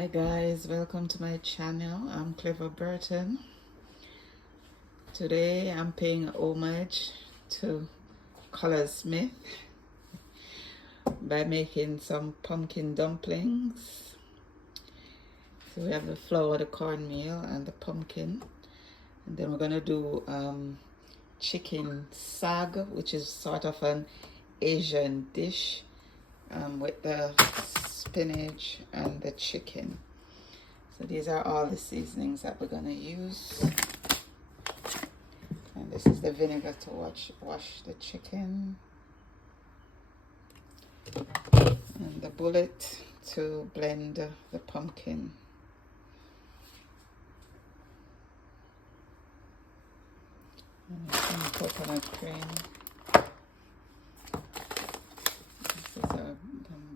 Hi guys, welcome to my channel. I'm Clever Burton. Today I'm paying homage to Color Smith by making some pumpkin dumplings. So we have the flour, the cornmeal, and the pumpkin. And then we're gonna do chicken saag, which is sort of an Asian dish with the spinach and the chicken. So these are all the seasonings that we're going to use. And this is the vinegar to wash the chicken. And the bullet to blend the pumpkin. And some coconut cream. This is a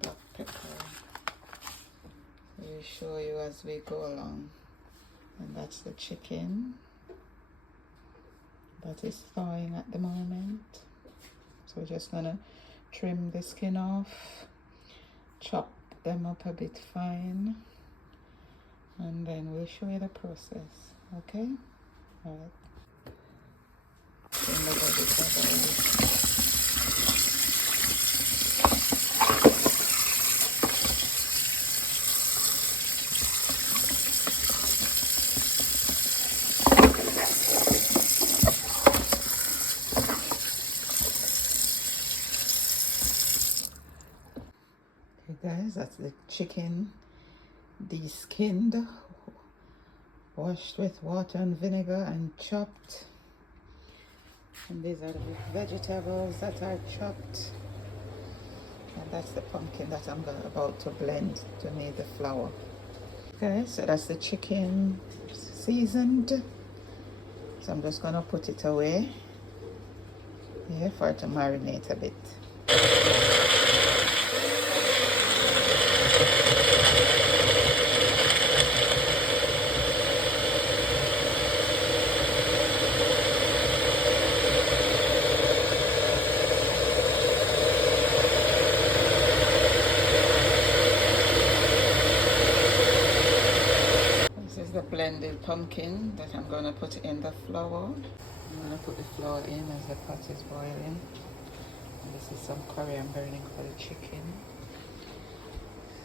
black pepper. We'll show you as we go along. And that's the chicken that is thawing at the moment. So we're just gonna trim the skin off, chop them up a bit fine, and then we'll show you the process. Okay? All right. In the vegetables. Guys, that's the chicken de-skinned, washed with water and vinegar and chopped. And these are the vegetables that are chopped. And that's the pumpkin that I'm about to blend to make the flour. Okay, so that's the chicken seasoned. So I'm just gonna put it away here for it to marinate a bit. This is the blended pumpkin that I'm going to put in the flour. I'm going to put the flour in as the pot is boiling. And this is some curry I'm burning for the chicken.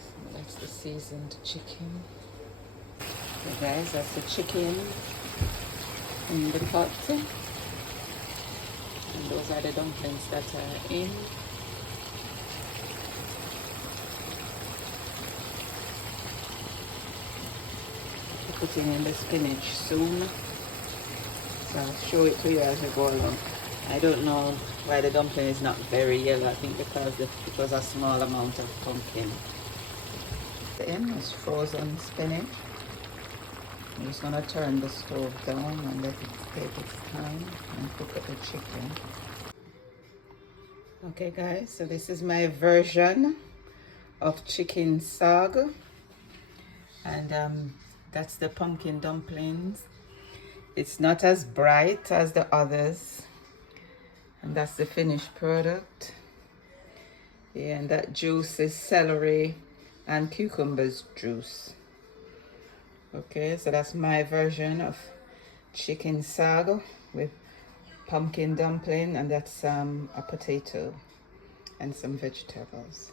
So that's the seasoned chicken. Okay guys, that's the chicken in the pot. And those are the dumplings that are in. Putting in the spinach soon, so I'll show it to you as we go along. I don't know why the dumpling is not very yellow. I think because it was a small amount of pumpkin. The end is frozen spinach. I'm just going to turn the stove down and let it take its time and cook up the chicken. Okay guys, so this is my version of chicken saag, and that's the pumpkin dumplings. It's not as bright as the others. And that's the finished product. Yeah, and that juice is celery and cucumbers juice. Okay, so that's my version of chicken saag with pumpkin dumpling, and that's a potato and some vegetables.